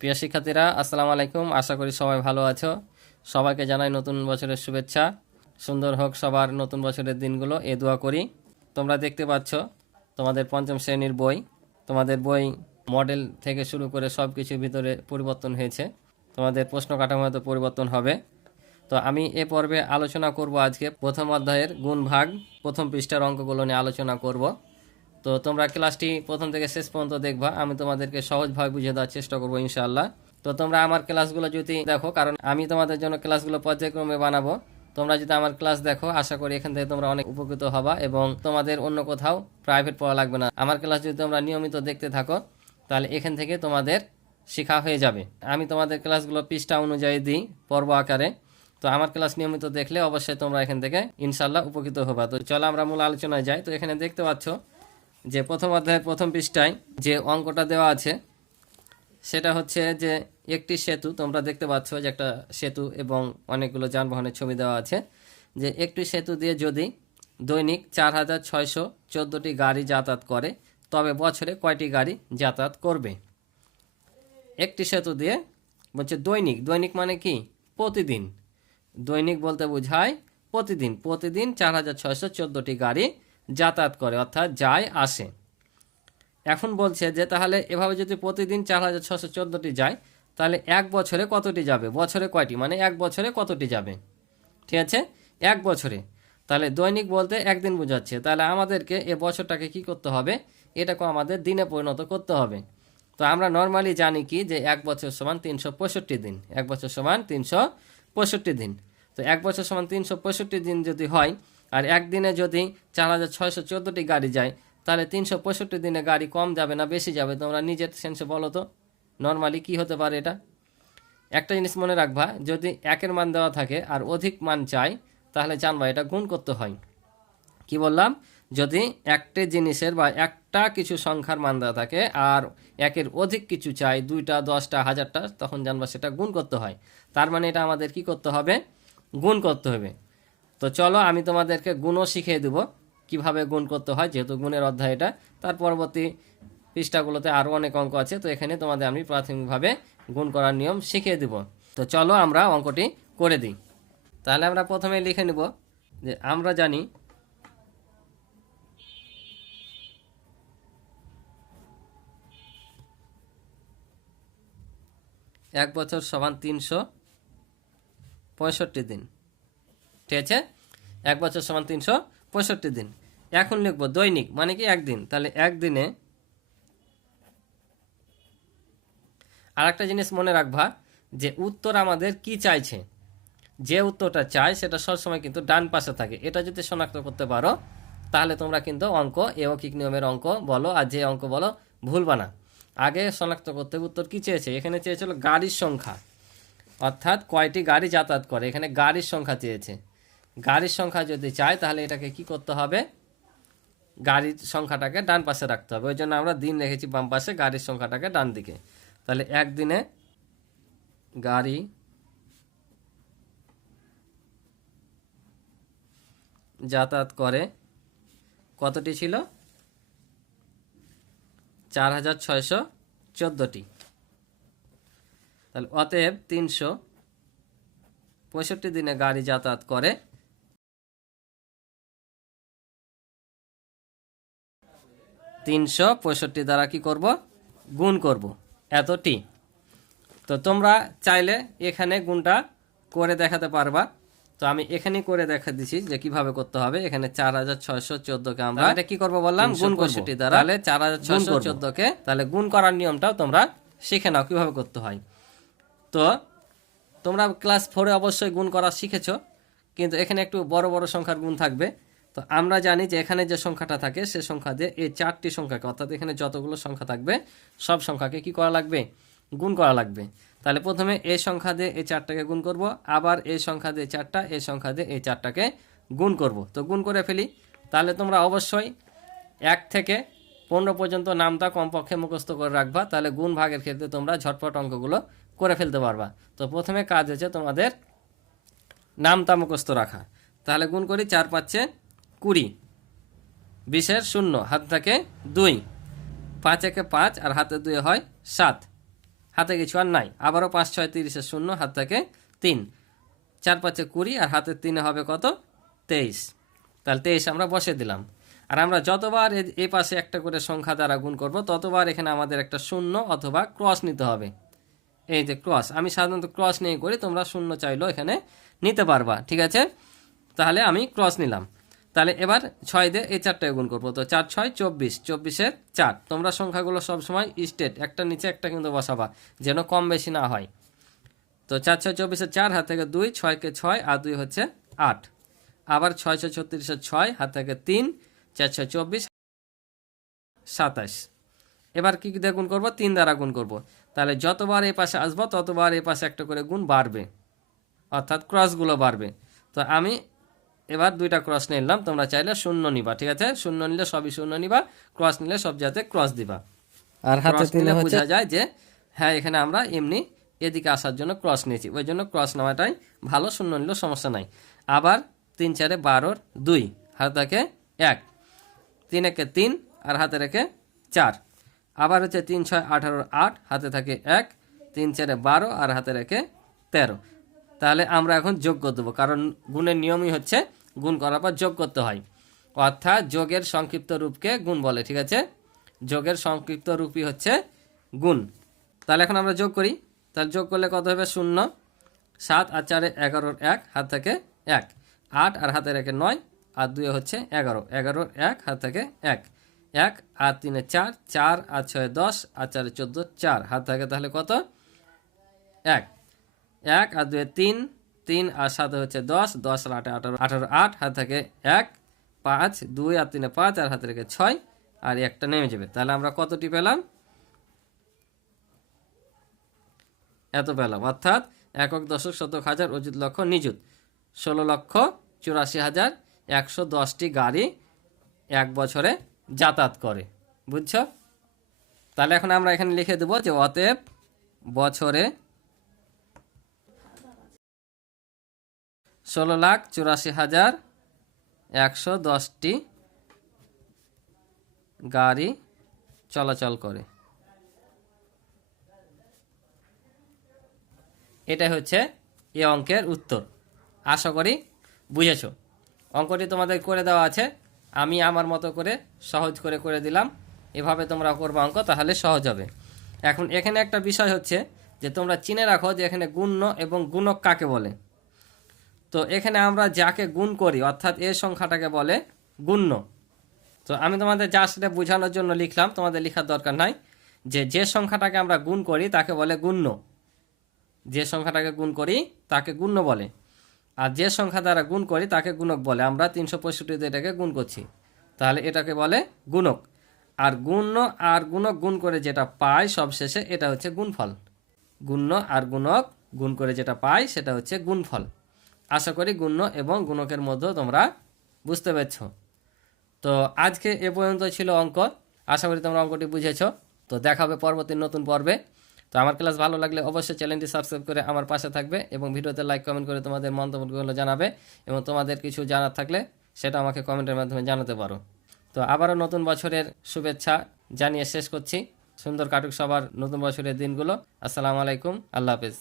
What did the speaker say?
প্রিয় শিক্ষার্থীরা, আসসালামু আলাইকুম। আশা করি সবাই ভালো আছো। সবাইকে জানাই নতুন বছরের শুভেচ্ছা। সুন্দর হোক সবার নতুন বছরের দিনগুলো, এ দোয়া করি। তোমরা দেখতে পাচ্ছ তোমাদের পঞ্চম শ্রেণীর বই। তোমাদের বই মডেল থেকে শুরু করে সব কিছুর ভিতরে পরিবর্তন হয়েছে। তোমাদের প্রশ্ন কাঠামোতে পরিবর্তন হবে। তো আমি এ পর্বে আলোচনা করব আজকে প্রথম অধ্যায়ের গুণ ভাগ প্রথম পৃষ্ঠার অঙ্কগুলো নিয়ে আলোচনা করব। তো তোমরা ক্লাসটি প্রথম থেকে শেষ পর্যন্ত দেখবা। আমি তোমাদেরকে সহজভাবে বুঝিয়ে দেওয়ার চেষ্টা করবো ইনশাআল্লাহ। তো তোমরা আমার ক্লাসগুলো যদি দেখো, কারণ আমি তোমাদের জন্য ক্লাসগুলো পর্যায়ক্রমে বানাবো, তোমরা যদি আমার ক্লাস দেখো আশা করি এখান থেকে তোমরা অনেক উপকৃত হবা এবং তোমাদের অন্য কোথাও প্রাইভেট পড়া লাগবে না। আমার ক্লাস যদি তোমরা নিয়মিত দেখতে থাকো তাহলে এখান থেকে তোমাদের শেখা হয়ে যাবে। আমি তোমাদের ক্লাসগুলো পৃষ্ঠা অনুযায়ী দিই পর্ব আকারে। তো আমার ক্লাস নিয়মিত দেখলে অবশ্যই তোমরা এখান থেকে ইনশাআল্লাহ উপকৃত হবা। তো চলো আমরা মূল আলোচনায় যাই। তো এখানে দেখতে পাচ্ছ যে প্রথম অধ্যায়ের প্রথম পৃষ্ঠায় যে অঙ্কটা দেওয়া আছে সেটা হচ্ছে যে একটি সেতু। তোমরা দেখতে পাচ্ছ যে একটা সেতু এবং অনেকগুলো যানবাহনের ছবি দেওয়া আছে। যে একটি সেতু দিয়ে যদি দৈনিক 4614টি গাড়ি যাতায়াত করে তবে বছরে কয়টি গাড়ি যাতায়াত করবে। একটি সেতু দিয়ে বলছে দৈনিক, দৈনিক মানে কি প্রতিদিন। দৈনিক বলতে বোঝায় প্রতিদিন। প্রতিদিন 4614টি গাড়ি যাতায়াত করে, অর্থাৎ যায় আসে। এখন বলছে যে তাহলে এভাবে যদি প্রতিদিন 4614টি যায় তাহলে এক বছরে কতটি যাবে, বছরে কয়টি, মানে এক বছরে কতটি যাবে। ঠিক আছে, এক বছরে। তাহলে দৈনিক বলতে একদিন বোঝাচ্ছে। তাহলে আমাদেরকে এ বছরটাকে কি করতে হবে, এটাকে আমাদের দিনে পরিণত করতে হবে। তো আমরা নর্মালি জানি কি যে এক বছর সমান 365 দিন। এক বছর সমান 365 দিন। তো এক বছর সমান 365 দিন যদি হয় আর একদিনে যদি 4614টি গাড়ি যায় তাহলে 365 দিনে গাড়ি কম যাবে না বেশি যাবে? তোমরা নিজের সেন্সে বলো তো নর্মালি কি হতে পারে এটা। একটা জিনিস মনে রাখবা, যদি একের মান দেওয়া থাকে আর অধিক মান চাই তাহলে জানবা এটা গুণ করতে হয়। কি বললাম, যদি একটি জিনিসের বা একটা কিছু সংখ্যার মান দেওয়া থাকে আর একের অধিক কিছু চাই, 2টা 10টা 1000টা, তখন জানবা সেটা গুণ করতে হয়। তার মানে এটা আমাদের কি করতে হবে, গুণ করতে হবে। তো চলো আমি তোমাদেরকে গুণও শিখিয়ে দেবো কিভাবে গুণ করতে হয়, যেহেতু গুণের অধ্যায় এটা। তার পরবর্তী পৃষ্ঠাগুলোতে আরও অনেক অঙ্ক আছে, তো এখানে তোমাদের আমি প্রাথমিকভাবে গুণ করার নিয়ম শিখিয়ে দেব। তো চলো আমরা অঙ্কটি করে দিই। তাহলে আমরা প্রথমে লিখে নেব যে আমরা জানি এক বছর সমান 365 দিন। ঠিক আছে, এক বছর সমান 365 দিন। এখন লিখবো দৈনিক মানে কি একদিন। তাহলে একদিনে আর একটা জিনিস মনে রাখবা যে উত্তর আমাদের কি চাইছে, যে উত্তরটা চাই সেটা সবসময় কিন্তু ডান পাশে থাকে। এটা যদি শনাক্ত করতে পারো তাহলে তোমরা কিন্তু অঙ্ক এওকিক নিয়মের অঙ্ক বলো আর যে অঙ্ক বলো ভুলবা না। আগে শনাক্ত করতে উত্তর কি চেয়েছে, এখানে চেয়েছিল গাড়ির সংখ্যা, অর্থাৎ কয়টি গাড়ি যাতায়াত করে। এখানে গাড়ির সংখ্যা চেয়েছে। গাড়ির সংখ্যা যদি চাই তাহলে এটাকে কি করতে হবে, গাড়ির সংখ্যাটাকে ডান পাশে রাখতে হবে। ওই জন্য আমরা দিন রেখেছি বাম পাশে, গাড়ির সংখ্যাটাকে ডান দিকে। তাহলে একদিনে গাড়ি যাতায়াত করে কতটি ছিল, 4614টি। তাহলে অতএব 365 দিনে গাড়ি যাতায়াত করে 365 দ্বারা কি করব, গুণ করব এতটি। তো তোমরা চাইলে এখানে গুণটা করে দেখাতে পারবা। তো আমি এখানেই করে দেখা দিচ্ছি যে কিভাবে করতে হবে। এখানে 4614কে আমরা এটা কি করব বললাম, গুণ করব দ্বারা। তাহলে 4614কে তাহলে গুণ করার নিয়মটাও তোমরা শিখে নাও কিভাবে করতে হয়। তো তোমরা ক্লাস 4-এ অবশ্যই গুণ করা শিখেছো, কিন্তু এখানে একটু বড় বড় সংখ্যার গুণ থাকবে। তো আমরা জানি যে এখানে যে সংখ্যাটা থাকে সে সংখ্যা দিয়ে এই 4টি সংখ্যাকে, অর্থাৎ এখানে যতগুলো সংখ্যা থাকবে সব সংখ্যাকে কি করা লাগবে, গুণ করা লাগবে। তাহলে প্রথমে এই সংখ্যা দিয়ে এই 4টাকে গুণ করব, আবার এই সংখ্যা দিয়ে 4টা, এই সংখ্যা দিয়ে এই 4টাকে গুণ করব। তো গুণ করে ফেলি। তাহলে তোমরা অবশ্যই 1 থেকে 15 পর্যন্ত নামটা কমপক্ষে মুখস্থ করে রাখবা। তাহলে গুণ ভাগের ক্ষেত্রে তোমরা ঝটপট অঙ্কগুলো করে ফেলতে পারবা। তো প্রথমে কাজ হচ্ছে তোমাদের নামটা মুখস্থ রাখা। তাহলে গুণ করি, 4 5 20, 20-এর 0, হাত থাকে 2, 5 1 5 আর হাতে 2 হয় 7, হাতে কিছু আর নাই। আবারও 5 6 30 শূন্য, হাত থেকে 3, 4 5 20 আর হাতের 3 হবে কত? 23। তাহলে 23 আমরা বসে দিলাম। আর আমরা যতবার এই পাশে একটা করে সংখ্যা দ্বারা গুণ করব ততবার এখানে আমাদের একটা শূন্য অথবা ক্রস নিতে হবে। এই যে ক্রস, আমি সাধারণত ক্রস নিয়ে করি, তোমরা শূন্য চাইলেও এখানে নিতে পারবা, ঠিক আছে? তাহলে আমি ক্রস নিলাম। তাহলে এবার 6 দিয়ে এই 4টায় গুণ করবো। তো 4 6 24, 24-এর 4। তোমরা সংখ্যাগুলো সবসময় স্টেট একটা নিচে একটা কিন্তু বসাবা, যেন কম বেশি না হয়। তো 4 6 24-এর 4, হাত থেকে 2, 6-কে 6 আর 2 হচ্ছে 8। আবার 6 6 36-এর 6, হাত থেকে 3, 4 6 24, 27। এবার কি দিয়ে গুণ করবো? 3 দ্বারা গুণ করব। তাহলে যতবার এই পাশে আসবো ততবার এই পাশে একটা করে গুণ বাড়বে, অর্থাৎ ক্রসগুলো বাড়বে। তো আমি এবার 2টা ক্রস নিলাম, তোমরা চাইলে শূন্য নিবা, ঠিক আছে? শূন্য নিলে সবই শূন্য নিবা, ক্রস নিলে সব জায়গাতে ক্রস দিবা। আর হাতে ক্রস 3 নিলে হচ্ছে বোঝা যায় যে হ্যাঁ এখানে আমরা এমনি এদিকে আসার জন্য ক্রস নিয়েছি, ওই জন্য ক্রস নেওয়াটাই ভালো, শূন্য নিলেও সমস্যা নাই। আবার 3 4 12, 2, হাতে থাকে 1, 3 1 3 আর হাতে রেখে 4। আবার হচ্ছে 3 6 18, 8, হাতে থাকে 1, 3 4 12 আর হাতে রেখে 13। তাহলে আমরা এখন যোগ করে দেবো, কারণ গুণের নিয়মই হচ্ছে গুণ করার পর যোগ করতে হয়, অর্থাৎ যোগের সংক্ষিপ্ত রূপকে গুণ বলে, ঠিক আছে? যোগের সংক্ষিপ্ত রূপই হচ্ছে গুণ। তাহলে এখন আমরা যোগ করি। তাহলে যোগ করলে কত হবে? 0, 7 আর 4 11, 1, হাত থেকে 1, 8 আর হাতে রেখে 9 আর 2 হচ্ছে 11, 11 1, হাত থেকে 1, 1 আর 3 4, 4 আর 6 10 আর 4 14, 4 হাত থাকে তাহলে কত? 1, 1 আর 2 3, 3 আর 7 হচ্ছে 10, 10 আর 8 18, 18 8, হাত থাকে 1, 5, 2 আর 3 5 আর হাতে রেখে 6 আর একটা নেমে যাবে। তাহলে আমরা কতটি পেলাম? এত পেলাম, অর্থাৎ একক দশক শতক হাজার অযুত লক্ষ নিযুত 16,84,110টি গাড়ি এক বছরে যাতায়াত করে। বুঝছো? তাহলে এখন আমরা এখানে লিখে দেবো যে অতএব বছরে 16,84,110টি গাড়ি চলাচল করে। এটাই হচ্ছে এই অঙ্কের উত্তর। আশা করি বুঝেছো। অঙ্কটি তোমাদের করে দেওয়া আছে, আমি আমার মতো করে সহজ করে করে দিলাম। এভাবে তোমরা করবে অঙ্ক, তাহলে সহজ হবে। এখন এখানে একটা বিষয় হচ্ছে যে তোমরা চিনে রাখো যে এখানে গুণ্য এবং গুণক কাকে বলে। তো এখানে আমরা যাকে গুণ করি, অর্থাৎ এই সংখ্যাটাকে বলে গুণ্য। তো আমি তোমাদের যা সেটা বোঝানোর জন্য লিখলাম, তোমাদের লেখার দরকার নাই। যে সংখ্যাটাকে আমরা গুণ করি তাকে বলে গুণ্য, যে সংখ্যাটাকে গুণ করি তাকে গুণ্য বলে। আর যে সংখ্যা দ্বারা গুণ করি তাকে গুণক বলে। আমরা 365 এটাকে গুণ করছি, তাহলে এটাকে বলে গুণক। আর গুণ্য আর গুণক গুণ করে যেটা পাই সবশেষে, এটা হচ্ছে গুণফল। গুণ্য আর গুণক গুণ করে যেটা পাই সেটা হচ্ছে গুণফল। আশা করি গুণ্য এবং গুণকের মধ্যে তোমরা বুঝতে পেরেছ। তো আজকে এ পর্যন্ত ছিল অঙ্ক। আশা করি তোমরা অঙ্কটি বুঝেছ। তো দেখা হবে পরবর্তী নতুন পর্বে। তো আমার ক্লাস ভালো লাগলে অবশ্যই চ্যানেলটি সাবস্ক্রাইব করে আমার পাশে থাকবে এবং ভিডিওতে লাইক কমেন্ট করে তোমাদের মন্তব্যগুলো জানাবে, এবং তোমাদের কিছু জানার থাকলে সেটা আমাকে কমেন্টের মাধ্যমে জানাতে পারো। তো আবারও নতুন বছরের শুভেচ্ছা জানিয়ে শেষ করছি। সুন্দর কাটুক সবার নতুন বছরের দিনগুলো। আসসালামু আলাইকুম, আল্লাহ হাফেজ।